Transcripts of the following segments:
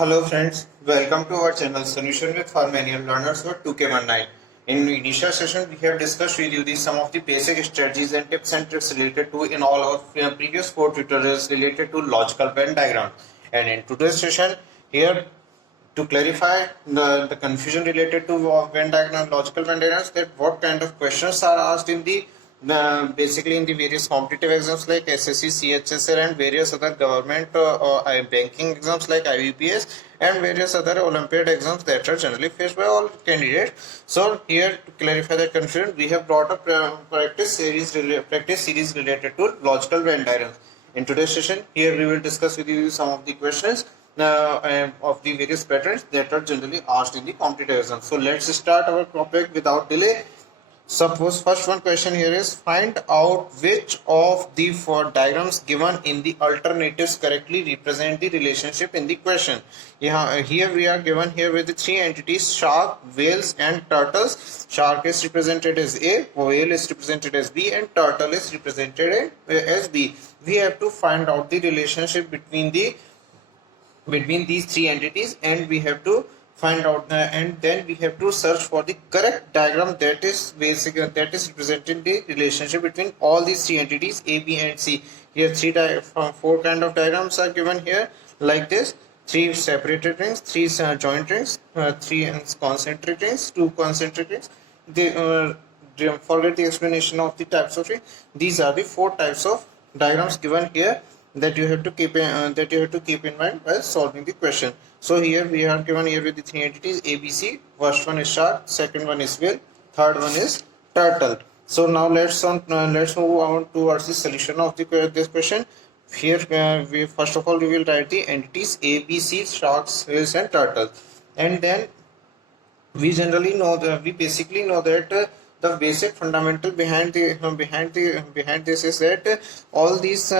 Hello friends, welcome to our channel Solution with for Manual Learners for 2K19. In initial session, we have discussed with you some of the basic strategies and tips and tricks related to in all our previous 4 tutorials related to logical Venn diagram. And in today's session, here to clarify the confusion related to Venn diagram, logical Venn diagrams, that what kind of questions are asked in the basically in the various competitive exams like SSC, CHSL and various other government banking exams like IBPS and various other Olympiad exams that are generally faced by all candidates. So here to clarify the confusion, we have brought up practice series related to logical Venn diagrams. In today's session, here we will discuss with you some of the questions of the various patterns that are generally asked in the competitive exam. So let's start our topic without delay. Suppose first one question here is find out which of the four diagrams given in the alternatives correctly represent the relationship in the question. Here we are given here with the three entities: shark, whales and turtles. Shark is represented as A, whale is represented as B and turtle is represented as B. We have to find out the relationship between these three entities, and we have to find out and then we have to search for the correct diagram that is representing the relationship between all these three entities A, B and C. Here four kind of diagrams are given here like this: three separated rings, three joint rings, three concentric rings, two concentric rings. Forget the explanation of the types of rings. These are the four types of diagrams given here that you have to keep in mind while solving the question. So here we are given here with the three entities A, B, C. First one is shark, second one is whale, third one is turtle. So now let's move on towards the solution of this question. Here we first of all we will write the entities A, B, C, sharks, whales and turtles, and then we basically know that the basic fundamental behind this is that all these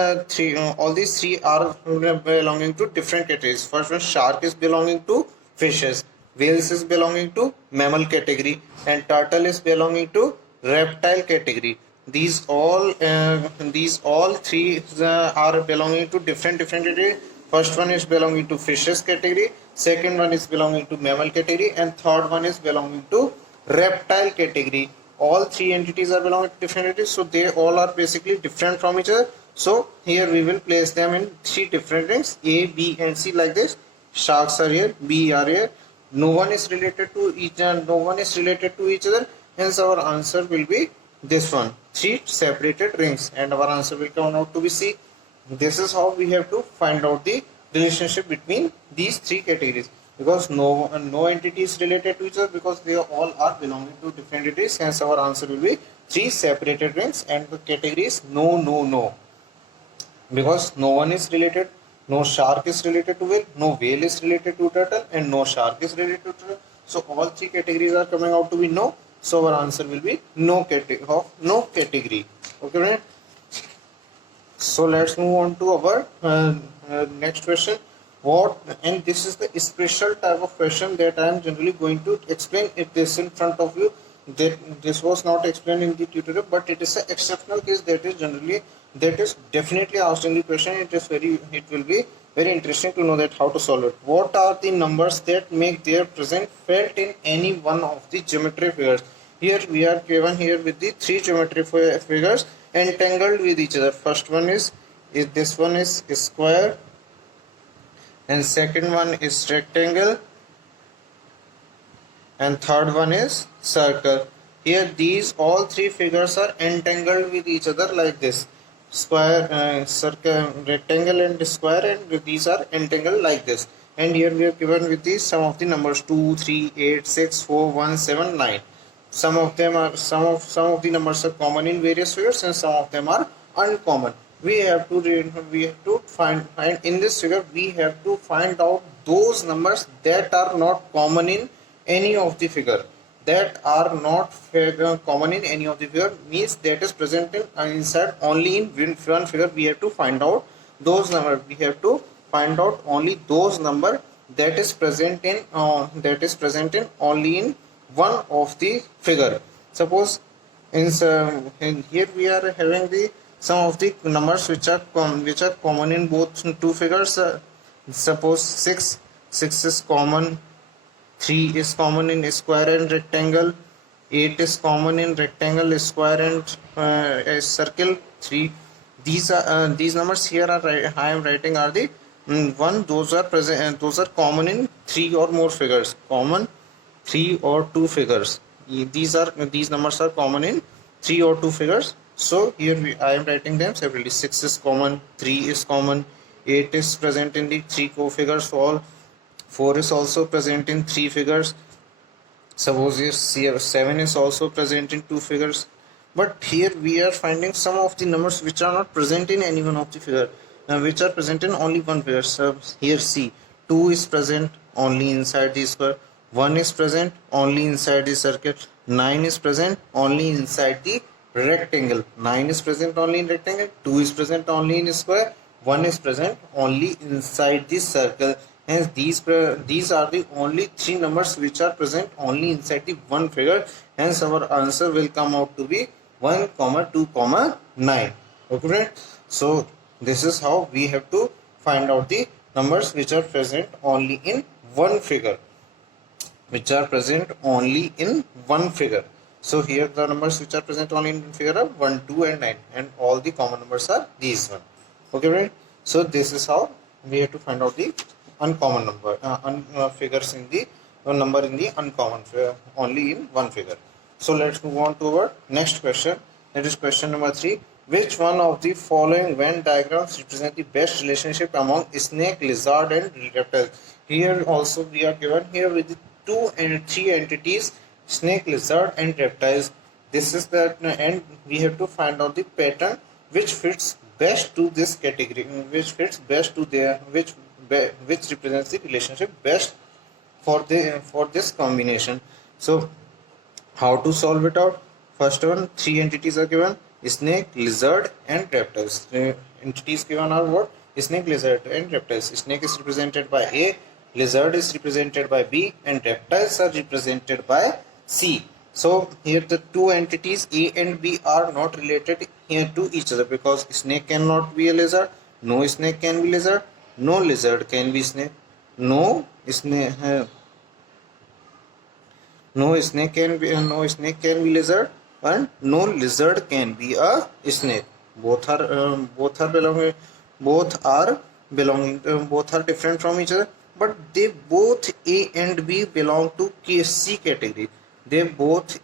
three are belonging to different categories. First one, shark is belonging to fishes, whales is belonging to mammal category and turtle is belonging to reptile category. These all three are belonging to different categories. First one is belonging to fishes category, second one is belonging to mammal category and third one is belonging to reptile category. All three entities are belonging to different entities, so they all are basically different from each other. So here we will place them in three different rings A, B and C like this. Sharks are here, B are here. No one is related to each other. Hence our answer will be this one, three separated rings, and our answer will come out to be C. This is how we have to find out the relationship between these three categories, because no entity is related to each other, because they all are belonging to different entities. Hence our answer will be three separated rings, and the category is no, because no one is related. No shark is related to whale, no whale is related to turtle and no shark is related to turtle. So all three categories are coming out to be no. So our answer will be no category. Okay, right? So let's move on to our next question. And this is the special type of question that I am generally going to explain it this in front of you. This was not explained in the tutorial, but it is an exceptional case that is definitely asked in the question. It will be very interesting to know that how to solve it. What are the numbers that make their presence felt in any one of the geometry figures? Here we are given here with the three geometry figures entangled with each other. First one is this one is square, and second one is rectangle, and third one is circle. Here these all three figures are entangled with each other like this: square, circle, rectangle and square, and these are entangled like this. And here we are given with the some of the numbers 2, 3, 8, 6, 4, 1, 7, 9. Some of the numbers are common in various figures and some of them are uncommon. We have to find in this figure we have to find out those numbers that are not common in any of the figure. Common in any of the figure means that is present inside only in one figure. We have to find out those numbers. We have to find out only those number that is present in only in one of the figure. Suppose in here we are having the some of the numbers which are common in both two figures. Suppose 6 6 is common, 3 is common in square and rectangle, 8 is common in rectangle, square and a circle. 3. These numbers here are I am writing are the one. Those are present. Those are common in 3 or more figures. Common 3 or 2 figures. These numbers are common in 3 or 2 figures. So here I am writing them separately. 6 is common, 3 is common, 8 is present in the 3 co-figures. All 4 is also present in 3 figures. Suppose here 7 is also present in 2 figures. But here we are finding some of the numbers which are not present in any one of the figure, which are present in only one figure. So here see, 2 is present only inside the square, 1 is present only inside the circle, 9 is present only inside the rectangle, 9 is present only in rectangle, 2 is present only in square, 1 is present only inside the circle. Hence these are the only 3 numbers which are present only inside the one figure. Hence our answer will come out to be 1, 2, 9. Okay, so this is how we have to find out the numbers which are present only in one figure, So here the numbers which are present only in figure are 1, 2 and 9, and all the common numbers are these one. Okay, right? So this is how we have to find out the uncommon number figures in the number in the uncommon only in one figure. So let's move on to our next question. That is question number 3. Which one of the following Venn diagrams represent the best relationship among snake, lizard and reptile? Here also we are given here with the 2 and 3 entities, snake, lizard and reptiles. This is the and we have to find out the pattern which fits best to this category, which fits best to their which represents the relationship best for this combination. So how to solve it out? First one, 3 entities are given: snake, lizard and reptiles. The entities given are what? Snake, lizard and reptiles. Snake is represented by A, lizard is represented by B and reptiles are represented by C. So here the 2 entities A and B are not related here to each other, because snake cannot be a lizard, no snake can be lizard, no lizard can be snake, no snake can be lizard, and no lizard can be a snake. Both are different from each other, but they both A and B belong to C category. They both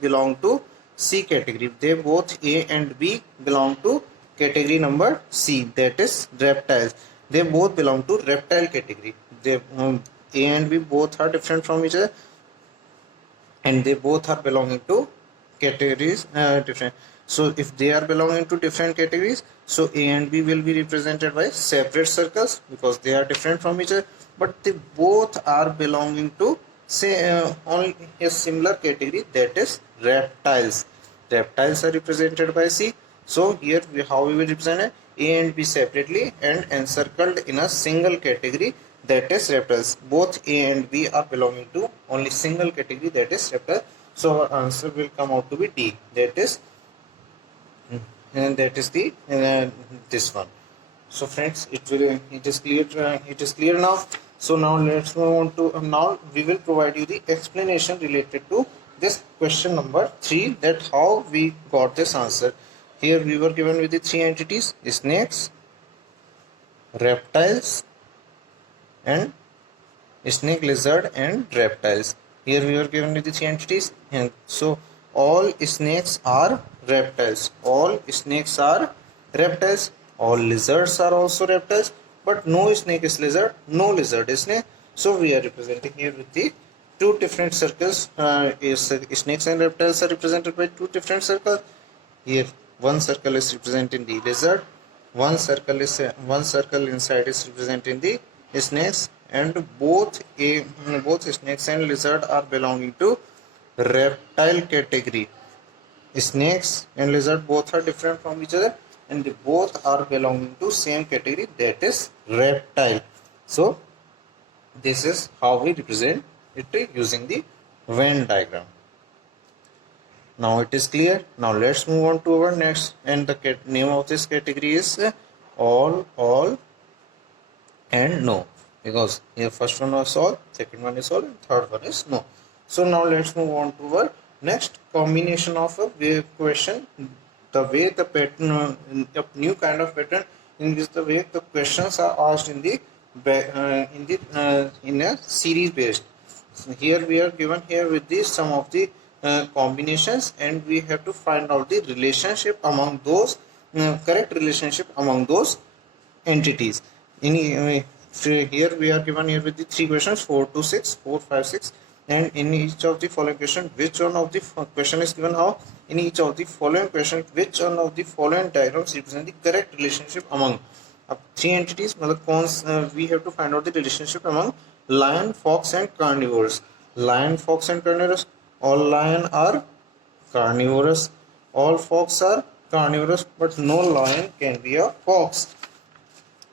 belong to C category. They both A and B belong to category number C, that is reptiles. They both belong to reptile category. They A and B both are different from each other, and they both are belonging to categories different. So if they are belonging to different categories, so A and B will be represented by separate circles because they are different from each other, but they both are belonging to only a similar category, that is reptiles. Reptiles are represented by C. So here how we will represent it? A and B separately and encircled in a single category, that is reptiles. Both A and B are belonging to only single category, that is reptile. So our answer will come out to be D, that is the this one. So friends, it is clear now. So now let's move on to now we will provide you the explanation related to this question number 3, that how we got this answer. Here we were given with the 3 entities: snakes, reptiles and snake, lizard and reptiles. Here we were given with the 3 entities, and so all snakes are reptiles, all snakes are reptiles, all lizards are also reptiles, but no snake is lizard, no lizard is snake. So we are representing here with the 2 different circles. Snakes and reptiles are represented by 2 different circles. Here one circle is representing the lizard, one circle inside is representing the snakes, and both snakes and lizard are belonging to reptile category. Snakes and lizard both are different from each other, and they both are belonging to same category, that is reptile. So this is how we represent it using the Venn diagram. Now it is clear. Now let's move on to our next, and the name of this category is all, and no. because here first one was all, second one is all, and third one is no. So now let's move on to our next combination of a wave question. The way the pattern, a new kind of pattern in which the way the questions are asked in the in a series based. So here we are given here with this some of the combinations, and we have to find out the relationship among those correct relationship among those entities. In here we are given here with the three questions 4 to 6, 4, 5, 6, and in each of the following question, which one of the question is given how in each of the following question, which one of the following diagrams represent the correct relationship among three entities. We have to find out the relationship among lion, fox, and carnivores. Lion, fox, and carnivores. All lion are carnivorous. All fox are carnivorous, but no lion can be a fox.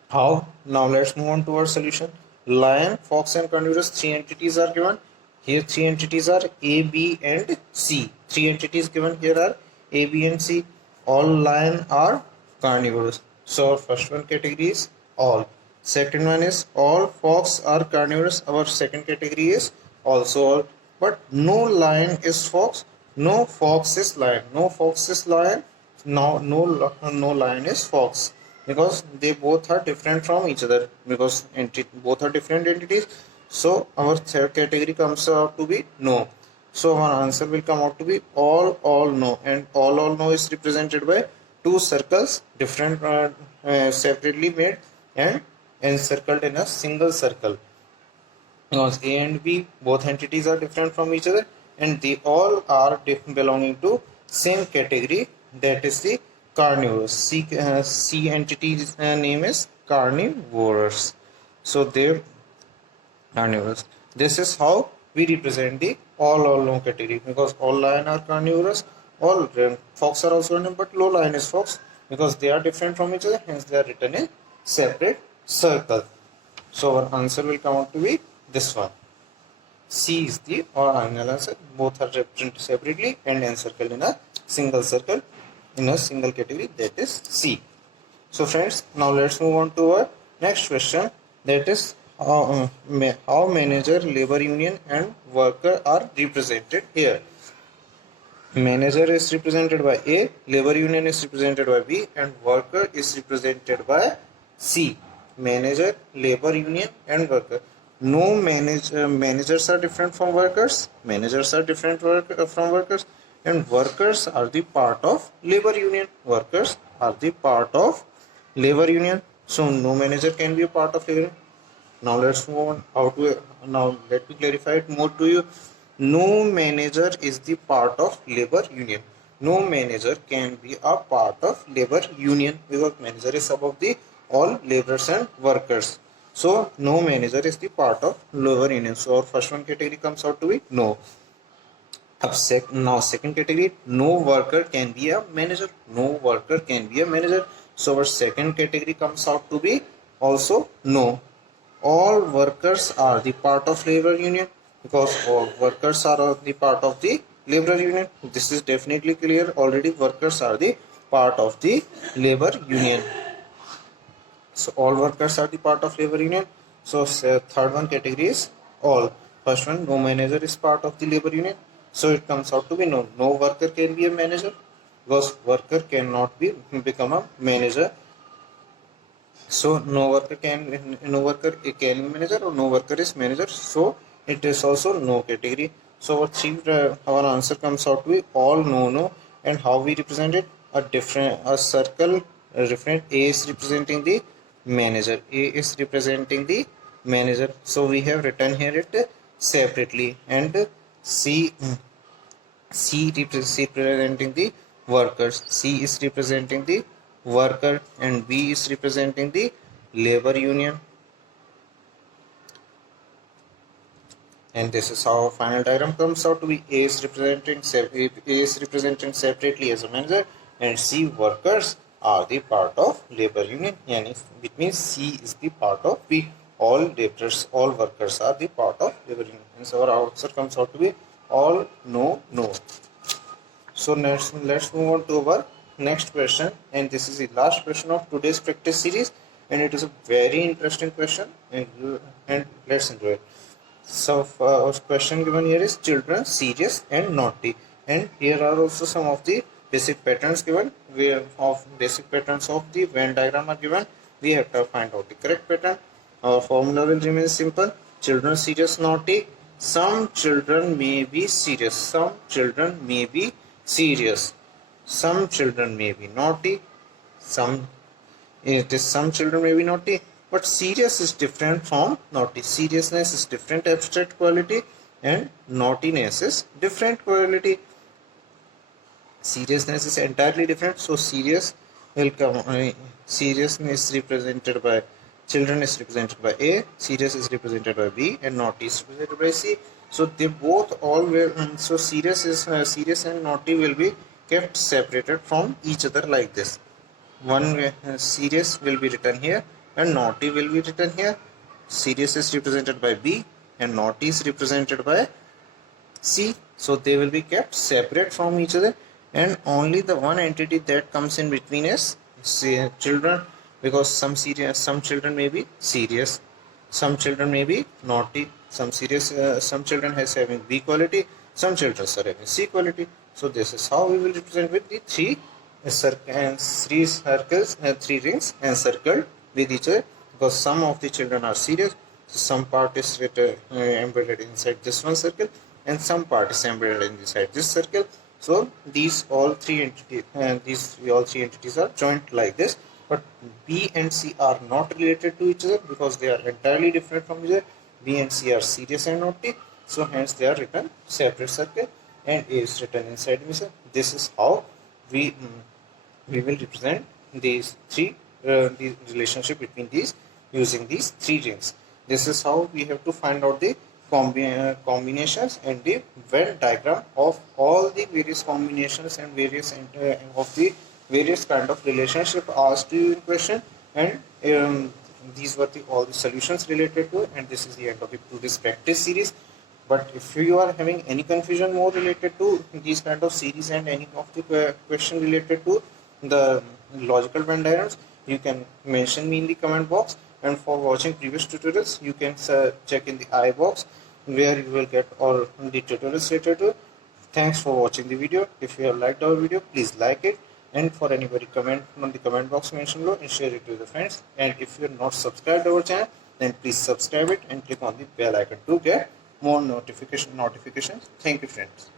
How? Now let's move on to our solution. Lion, fox, and carnivorous, three entities are given. Here three entities are A, B, and C. Three entities given here are A, B, and C. All lion are carnivorous. So our first one category is all. Second one is all fox are carnivorous. Our second category is also all. But no lion is fox. No fox is lion. No fox is lion. No lion is fox, because they both are different from each other, because both are different entities. So our third category comes out to be no. So our answer will come out to be all no, and all no is represented by two circles, different separately made and encircled in a single circle, because A and B both entities are different from each other, and they all are belonging to same category, that is the carnivores. C entity's name is carnivores. So they carnivores. This is how we represent the all no category, because all lion are carnivorous, all fox are also carnivorous, but no lion is fox, because they are different from each other, hence they are written in separate circle. So our answer will come out to be this one. C is the final answer. Both are represented separately and encircled in a single circle in a single category, that is C. So friends, now let's move on to our next question, that is how manager, labor union, and worker are represented here. Manager is represented by A, labor union is represented by B, and worker is represented by C. Manager, labor union, and worker. No managers are different from workers. Managers are different from workers, and workers are the part of labor union. Workers are the part of labor union. So no manager can be a part of labor union. Now let's move on. Now let me clarify it more to you. No manager is the part of labor union. No manager can be a part of labor union, because manager is above the all laborers and workers. So no manager is the part of labor union. So our first one category comes out to be no. Now second category, no worker can be a manager. No worker can be a manager. So our second category comes out to be also no. All workers are the part of labor union, because all workers are the part of the labor union. This is definitely clear already. Workers are the part of the labor union. So all workers are the part of labor union. So third one category is all. First one, no manager is part of the labor union. So it comes out to be no. No worker can be a manager, because worker cannot become a manager. So no worker can be manager, or no worker is manager. So it is also no category. So our answer comes out to be all no. And how we represent it? A circle different. A is representing the manager. A is representing the manager. So we have written here it separately, and C representing the workers. C is representing the worker, and B is representing the labor union. And this is how final diagram comes out to be. A is representing separately as a manager, and C workers are the part of labor union. And it means C is the part of B. All laborers, all workers are the part of labor union. And so our answer comes out to be all no. So let's move on to our next question, and this is the last question of today's practice series. and it is a very interesting question, and let's enjoy it. So question given here is children serious and naughty, and here are also some of the basic patterns given. We have of basic patterns of the Venn diagram are given. We have to find out the correct pattern. Our formula will remain simple. Children serious naughty. Some children may be serious. Some children may be serious. Some children may be naughty. Some it is some children may be naughty, but serious is different from naughty. Seriousness is different abstract quality, and naughtiness is different quality. Seriousness is entirely different. So serious will come. Seriousness is represented by children is represented by A. Serious is represented by B, and naughty is represented by C. So they both all will. So serious and naughty will be kept separated from each other like this. One serious will be written here and naughty will be written here. Serious is represented by B and naughty is represented by C. So they will be kept separate from each other, and only the one entity that comes in between is children, because some children may be serious, some children may be naughty, some children has having B quality, some children are having C quality. So this is how we will represent with the three circles and three rings encircled with each other, because some of the children are serious, so some part is embedded inside this one circle and some part is embedded inside this circle. So these all three entities are joined like this, but B and C are not related to each other because they are entirely different from each other. B and C are serious and naughty, so hence they are written separate circle, and A is written inside each other. This is how we will represent these three the relationship between these using these three rings. This is how we have to find out the combinations and the Venn diagram of all the various combinations and various of the various kind of relationship asked to you in question, and these were all the solutions related to it, and this is the end of the today's practice series. But if you are having any confusion more related to these kind of series and any of the question related to the logical Venn diagrams, you can mention me in the comment box. And for watching previous tutorials, you can check in the I box where you will get all the tutorials related to it. Thanks for watching the video. If you have liked our video, please like it. And for anybody comment on the comment box, mention below and share it with your friends. And if you are not subscribed to our channel, then please subscribe it and click on the bell icon to get more notifications. Thank you, friends.